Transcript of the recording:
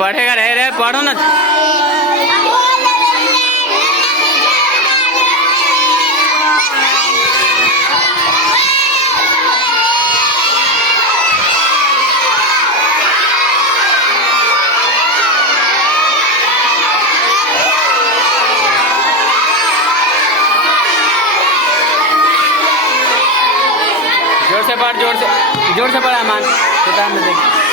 पढ़ेगा रे रे पढ़ो ना। जोर से पढ़, जोर से पढ़ अमान, किताब में देख।